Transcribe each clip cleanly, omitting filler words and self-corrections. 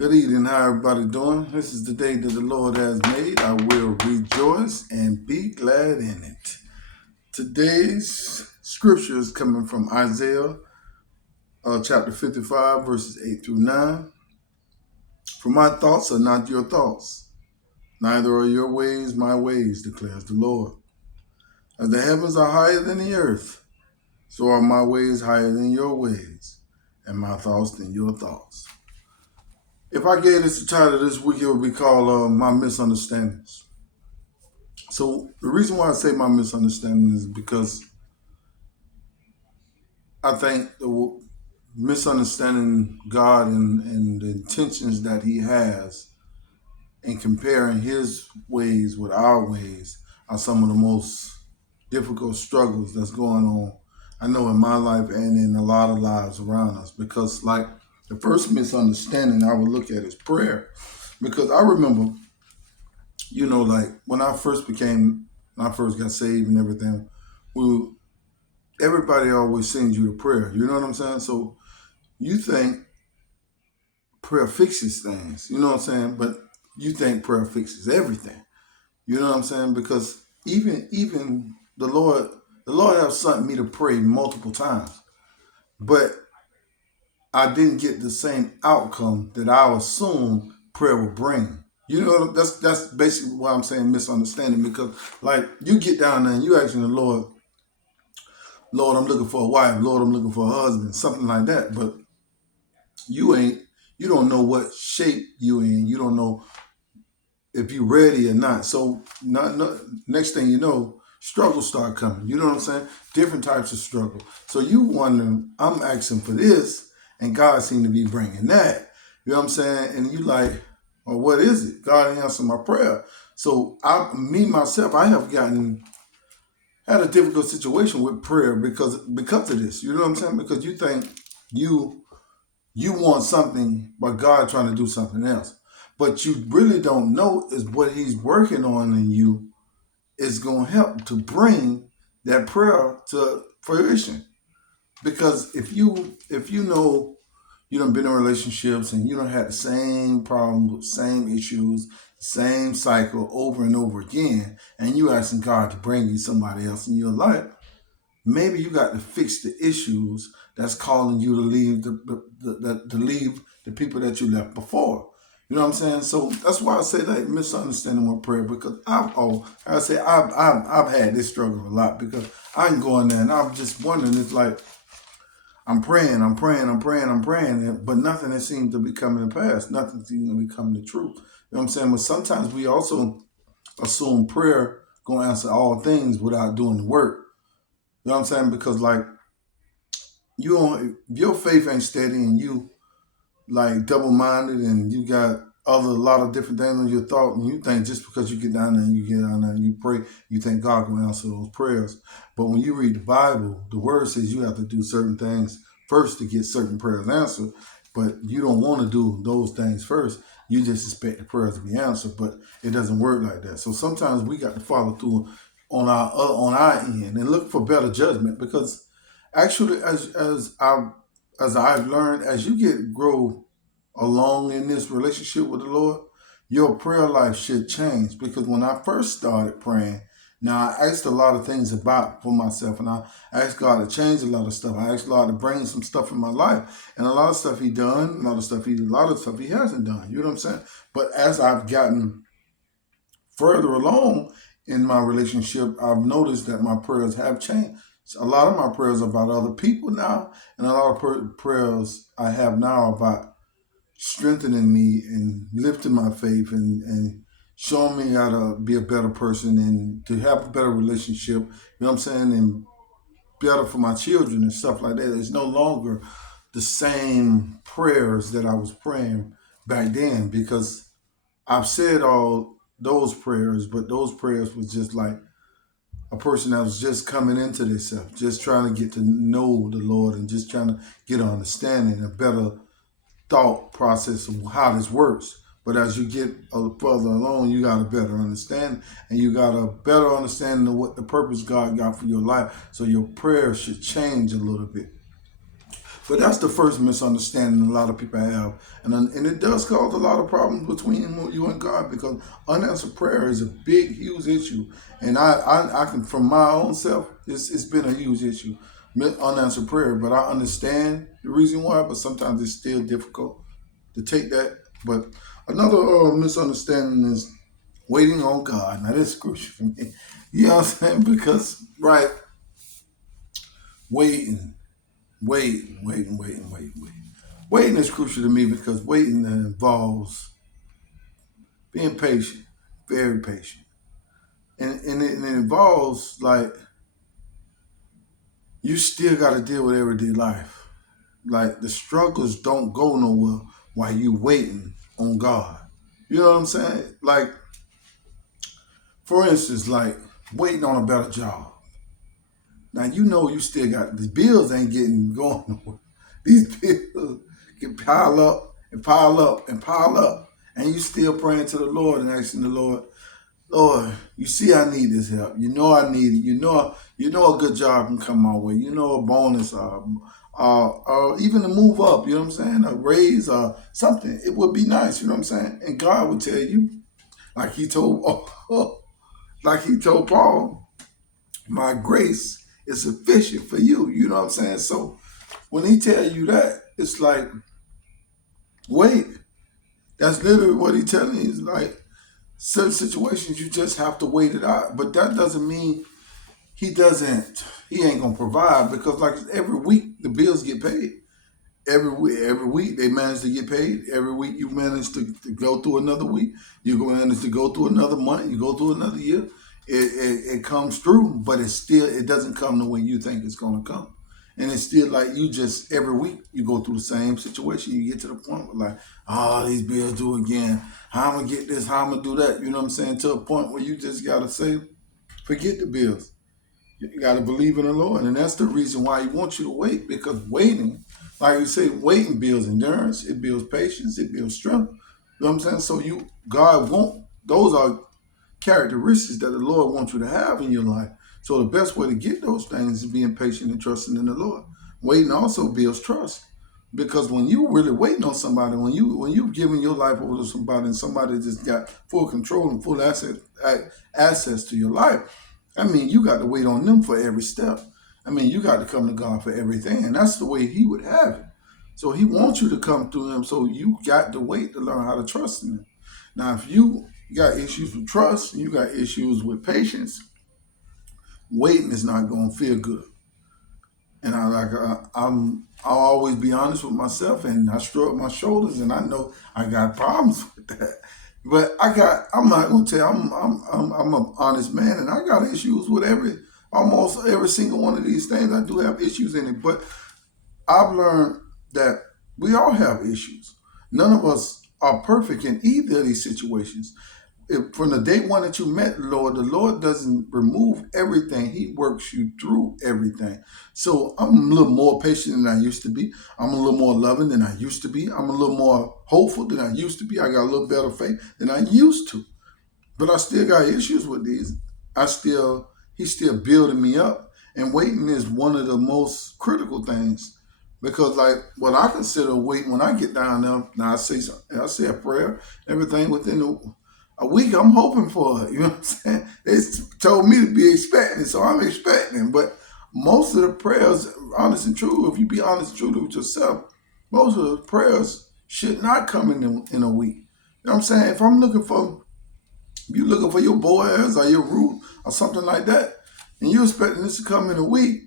Good evening. How everybody doing? This is the day that the Lord has made. I will rejoice and be glad in it. Today's scripture is coming from Isaiah chapter 55, verses 8 through 9. For my thoughts are not your thoughts, neither are your ways my ways, declares the Lord. As the heavens are higher than the earth, so are my ways higher than your ways, and my thoughts than your thoughts. If I gave this a title this week, it would be called My Misunderstandings. So the reason why I say my misunderstanding is because I think the misunderstanding God and the intentions that he has in comparing his ways with our ways are some of the most difficult struggles that's going on, I know, in my life and in a lot of lives around us. Because like the first misunderstanding I would look at is prayer. Because I remember, like when I first got saved and everything, everybody always sends you to prayer. You know what I'm saying? So you think prayer fixes things, you know what I'm saying? But you think prayer fixes everything. You know what I'm saying? Because even the Lord has sent me to pray multiple times, but I didn't get the same outcome that I assumed prayer would bring. You know, that's basically why I'm saying misunderstanding, because like you get down there and you asking the Lord, I'm looking for a wife. Lord, I'm looking for a husband, something like that. But you don't know what shape you in. You don't know if you're ready or not. So next thing you know, struggles start coming. You know what I'm saying? Different types of struggle. So you wondering, I'm asking for this, and God seemed to be bringing that. You know what I'm saying? And you like, well, what is it? God answered my prayer. So myself, I have had a difficult situation with prayer because of this. You know what I'm saying? Because you think you want something, but God trying to do something else. But you really don't know is what he's working on in you is going to help to bring that prayer to fruition. Because if you know you done been in relationships and you don't have the same problems, same issues, same cycle over and over again, and you asking God to bring you somebody else in your life, maybe you got to fix the issues that's calling you to leave to leave the people that you left before. You know what I'm saying? So that's why I say that misunderstanding with prayer, because I've had this struggle a lot, because I can go in there and I'm just wondering, it's like I'm praying, but nothing has seemed to be coming to pass. Nothing seems to be coming to truth. You know what I'm saying? But sometimes we also assume prayer gonna answer all things without doing the work. You know what I'm saying? Because like your faith ain't steady, and you like double minded, and you got a lot of different things on your thought, and you think just because you get down there and you pray, you think God can answer those prayers. But when you read the Bible, the word says you have to do certain things first to get certain prayers answered. But you don't want to do those things first. You just expect the prayers to be answered, but it doesn't work like that. So sometimes we got to follow through on our end and look for better judgment, because actually, as I've learned, as you grow along in this relationship with the Lord, your prayer life should change. Because when I first started praying, now I asked a lot of things for myself, and I asked God to change a lot of stuff. I asked God to bring some stuff in my life, and a lot of stuff he done, a lot of stuff he hasn't done. You know what I'm saying? But as I've gotten further along in my relationship, I've noticed that my prayers have changed. A lot of my prayers are about other people now, and a lot of prayers I have now about strengthening me and lifting my faith and showing me how to be a better person and to have a better relationship, you know what I'm saying, and better for my children and stuff like that. It's no longer the same prayers that I was praying back then, because I've said all those prayers, but those prayers was just like a person that was just coming into themselves, just trying to get to know the Lord and just trying to get an understanding, a better thought process of how this works. But as you get further along, you got a better understanding, and you got a better understanding of what the purpose God got for your life. So your prayers should change a little bit. But that's the first misunderstanding a lot of people have, and it does cause a lot of problems between you and God because unanswered prayer is a big, huge issue. And I can, from my own self, it's been a huge issue, unanswered prayer. But I understand the reason why, but sometimes it's still difficult to take that. But another misunderstanding is waiting on God. Now that's crucial for me. You know what I'm saying? Because right, waiting. Waiting. Waiting is crucial to me because waiting involves being patient, very patient. And it involves like you still got to deal with everyday life. Like the struggles don't go nowhere while you waiting on God. You know what I'm saying? Like, for instance, like waiting on a better job. Now you know you still got the bills ain't getting going nowhere. These bills can pile up and pile up and pile up, and you still praying to the Lord and asking the Lord, Lord, you see I need this help. You know I need it. You know a good job can come my way. You know a bonus, or even to move up. You know what I'm saying? A raise or something. It would be nice. You know what I'm saying? And God would tell you, like He told, like He told Paul, my grace is sufficient for you. You know what I'm saying? So when He tell you that, it's like, wait. That's literally what He telling you. Is like certain situations you just have to wait it out. But that doesn't mean he ain't gonna provide because like every week the bills get paid. Every week they manage to get paid. Every week you manage to go through another week. You go manage to go through another month. You go through another year. It comes through, but it doesn't come the way you think it's gonna come. And it's still like you just every week you go through the same situation. You get to the point where like, oh, these bills due again. How I'm gonna get this? How I'm gonna do that? You know what I'm saying? To a point where you just gotta say, forget the bills. You got to believe in the Lord. And that's the reason why He wants you to wait, because waiting, like you say, waiting builds endurance, it builds patience, it builds strength. You know what I'm saying? So God won't, those are characteristics that the Lord wants you to have in your life. So the best way to get those things is being patient and trusting in the Lord. Waiting also builds trust. Because when you really waiting on somebody, when you giving your life over to somebody and somebody just got full control and full access to your life, I mean, you got to wait on them for every step. I mean, you got to come to God for everything. And that's the way He would have it. So He wants you to come to Him. So you got to wait to learn how to trust in Him. Now, if you got issues with trust and you got issues with patience, waiting is not going to feel good. And I'll always be honest with myself, and I shrug my shoulders, and I know I got problems with that. But I'm not gonna tell you, I'm an honest man, and I got issues with almost every single one of these things. I do have issues in it, but I've learned that we all have issues. None of us are perfect in either of these situations. From the day one that you met the Lord doesn't remove everything. He works you through everything. So I'm a little more patient than I used to be. I'm a little more loving than I used to be. I'm a little more hopeful than I used to be. I got a little better faith than I used to. But I still got issues with these. He's still building me up. And waiting is one of the most critical things. Because like what I consider waiting when I get down there, now I say a prayer, everything within a week I'm hoping for it. You know what I'm saying? They told me to be expecting, so I'm expecting. But most of the prayers, honest and true, if you be honest and true with yourself, most of the prayers should not come in a week. You know what I'm saying? If you looking for your Boaz or your Ruth or something like that, and you expecting this to come in a week,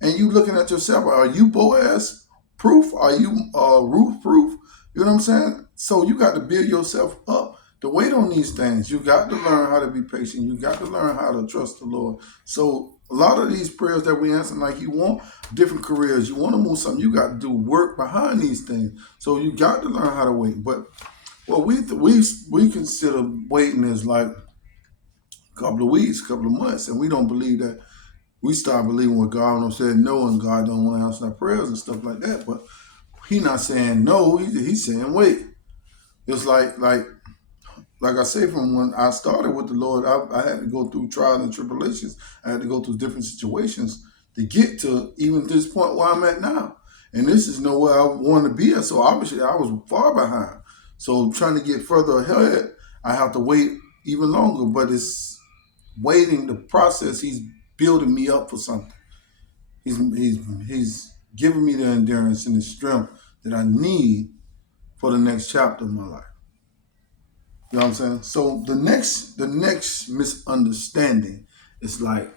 and you looking at yourself, are you Boaz proof? Are you Ruth proof? You know what I'm saying? So you got to build yourself up to wait on these things. You got to learn how to be patient. You got to learn how to trust the Lord. So a lot of these prayers that we answer, like you want different careers, you want to move something, you got to do work behind these things. So you got to learn how to wait. But what we consider waiting is like a couple of weeks, a couple of months, and we don't believe that. We start believing what God said no, and God don't want to answer our prayers and stuff like that. But He not saying no, he's saying wait. It's like I say, from when I started with the Lord, I had to go through trials and tribulations. I had to go through different situations to get to even this point where I'm at now. And this is nowhere I wanted to be at. So obviously I was far behind. So trying to get further ahead, I have to wait even longer. But it's waiting the process. He's building me up for something. He's giving me the endurance and the strength that I need for the next chapter of my life. You know what I'm saying? So the next misunderstanding is like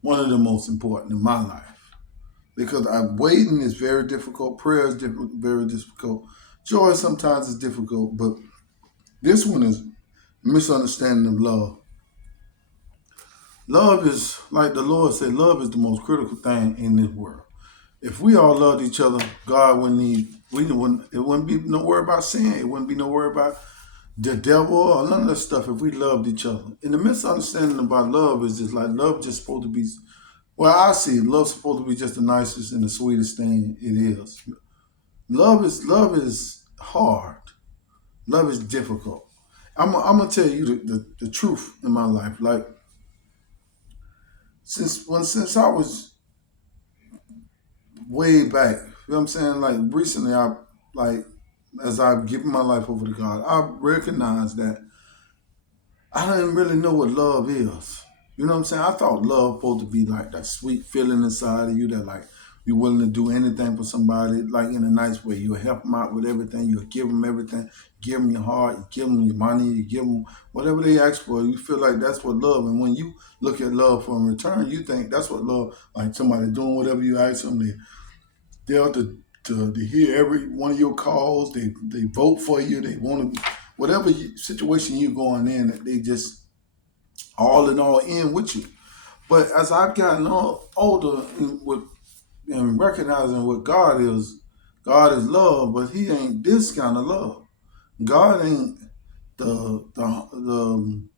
one of the most important in my life. Because waiting is very difficult. Prayer is very difficult. Joy sometimes is difficult, but this one is misunderstanding of love. Love is, like the Lord said, love is the most critical thing in this world. If we all loved each other, God wouldn't need, it wouldn't be no worry about sin. It wouldn't be no worry about the devil or none of that stuff if we loved each other. And the misunderstanding about love is just like love just supposed to be, well, I see it, love's supposed to be just the nicest and the sweetest thing it is. Love is hard. Love is difficult. I'm gonna tell you the truth in my life. Like since I was way back, you know what I'm saying? Like recently I like as I've given my life over to God, I recognize that I didn't really know what love is. You know what I'm saying? I thought love supposed to be like that sweet feeling inside of you that like you're willing to do anything for somebody, like in a nice way. You'll help them out with everything. You'll give them everything. Give them your heart. You give them your money. You give them whatever they ask for. You feel like that's what love. And when you look at love for in return, you think that's what love, like somebody doing whatever you ask them. They're to hear every one of your calls. They vote for you. They want to, whatever situation you're going in, they just all in all in with you. But as I've gotten older and recognizing what God is love, but He ain't this kind of love. God ain't the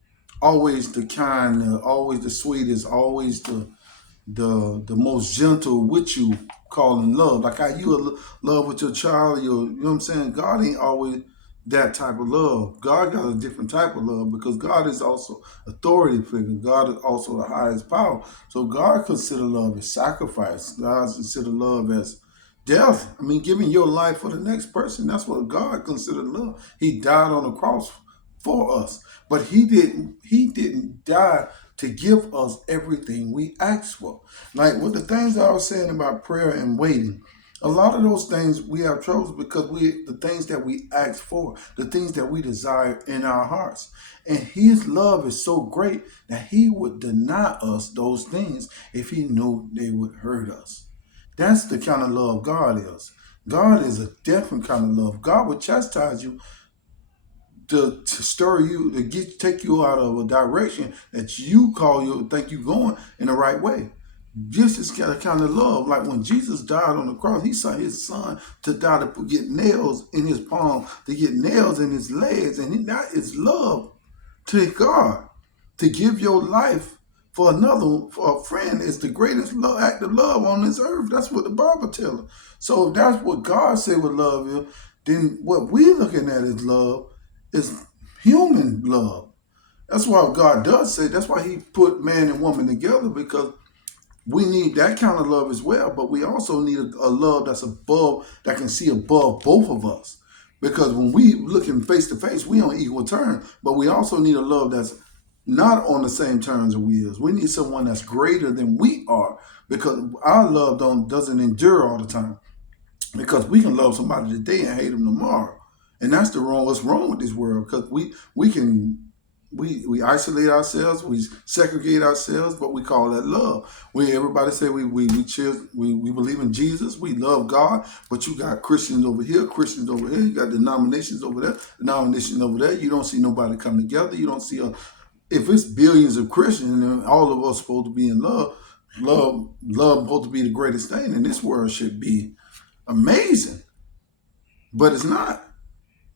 always the kind, always the sweetest, always the most gentle with you, calling love. Like how you love with your child, you know what I'm saying? God ain't always that type of love. God got a different type of love because God is also authority figure. God is also the highest power. So God consider love as sacrifice. God consider love as death. I mean, giving your life for the next person. That's what God considered love. He died on the cross for us. But he didn't die to give us everything we asked for. Like with the things that I was saying about prayer and waiting, a lot of those things we have troubles because the things that we ask for, the things that we desire in our hearts. And His love is so great that He would deny us those things if He knew they would hurt us. That's the kind of love God is. God is a different kind of love. God would chastise you to stir you, to take you out of a direction that you think you going in the right way. This is the kind of love. Like when Jesus died on the cross, He sent His Son to die to get nails in His palm, to get nails in His legs, and that is love to God. To give your life for a friend is the greatest act of love on this earth. That's what the Bible tells us. So if that's what God said with love is, then what we're looking at as love is human love. That's why God does say, that's why He put man and woman together, because we need that kind of love as well, but we also need a love that's above, that can see above both of us. Because when we looking face to face, we on equal terms, but we also need a love that's not on the same terms as we is. We need someone that's greater than we are, because our love doesn't endure all the time. Because we can love somebody today and hate them tomorrow, and that's what's wrong with this world. Because we isolate ourselves, we segregate ourselves, but we call that love. Everybody say we believe in Jesus, we love God, but you got Christians over here, you got denominations over there, denominations over there. You don't see nobody come together. You don't see if it's billions of Christians and all of us supposed to be in love, love supposed to be the greatest thing, and this world should be amazing, but it's not,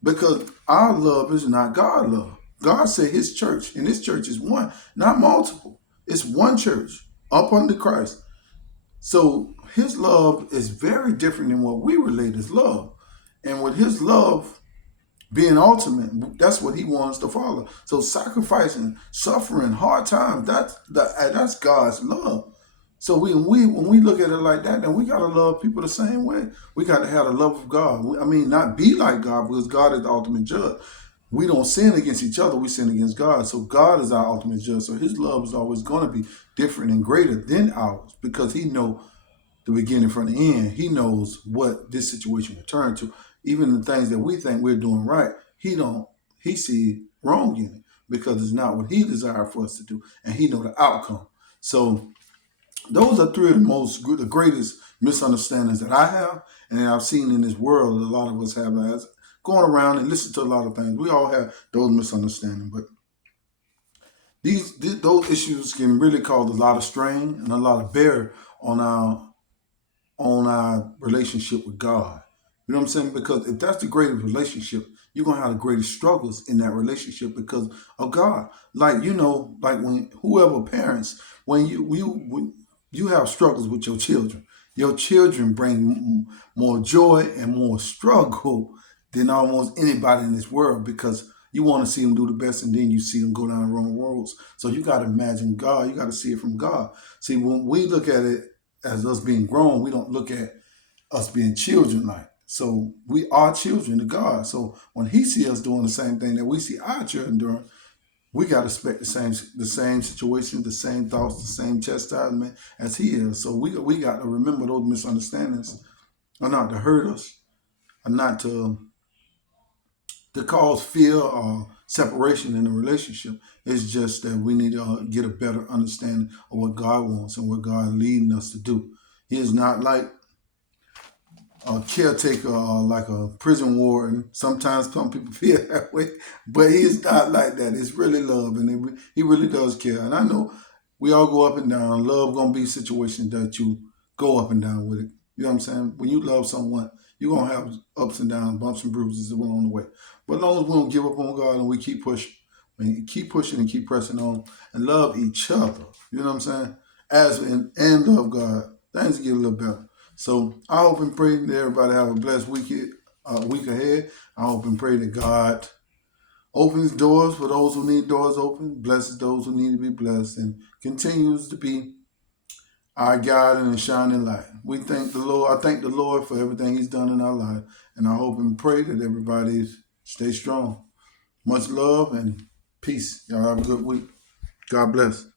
because our love is not God love. God said His church, and His church is one, not multiple. It's one church up under Christ. So His love is very different than what we relate as love. And with His love being ultimate, that's what He wants to follow. So sacrificing, suffering, hard times, that's God's love. So when we look at it like that, then we gotta love people the same way. We got to have the love of God. I mean, not be like God, because God is the ultimate judge. We don't sin against each other; we sin against God. So God is our ultimate judge. So His love is always going to be different and greater than ours, because He knows the beginning from the end. He knows what this situation will turn to. Even the things that we think we're doing right, He don't. He see wrong in it, because it's not what He desired for us to do, and He know the outcome. So those are three of the greatest misunderstandings that I have, and that I've seen in this world. A lot of us have, as going around and listen to a lot of things. We all have those misunderstandings, but those issues can really cause a lot of strain and a lot of bear on our relationship with God. You know what I'm saying? Because if that's the greatest relationship, you're gonna have the greatest struggles in that relationship because of God. Like, like when whoever parents, when you have struggles with your children bring more joy and more struggle than almost anybody in this world, because you want to see them do the best, and then you see them go down the wrong roads. So you got to imagine God. You got to see it from God. See, when we look at it as us being grown, we don't look at us being children like. So we are children of God. So when He see us doing the same thing that we see our children doing, we got to expect the same situation, the same thoughts, the same chastisement as He is. So we got to remember those misunderstandings are not to hurt us, are not to cause fear or separation in a relationship. It's just that we need to get a better understanding of what God wants and what God is leading us to do. He is not like a caretaker or like a prison warden. Sometimes some people feel that way, but he's not like that. It's really love, and he really does care. And I know we all go up and down. Love gonna be situations that you go up and down with it. You know what I'm saying? When you love someone, you're gonna have ups and downs, bumps and bruises along the way. But as long as we don't give up on God and we keep pushing, keep pushing and keep pressing on, and love each other. You know what I'm saying? And love God, things get a little better. So I hope and pray that everybody have a blessed week ahead. I hope and pray that God opens doors for those who need doors open, blesses those who need to be blessed, and continues to be our guide and shining light. We thank the Lord. I thank the Lord for everything He's done in our life, and I hope and pray that everybody stay strong. Much love and peace. Y'all have a good week. God bless.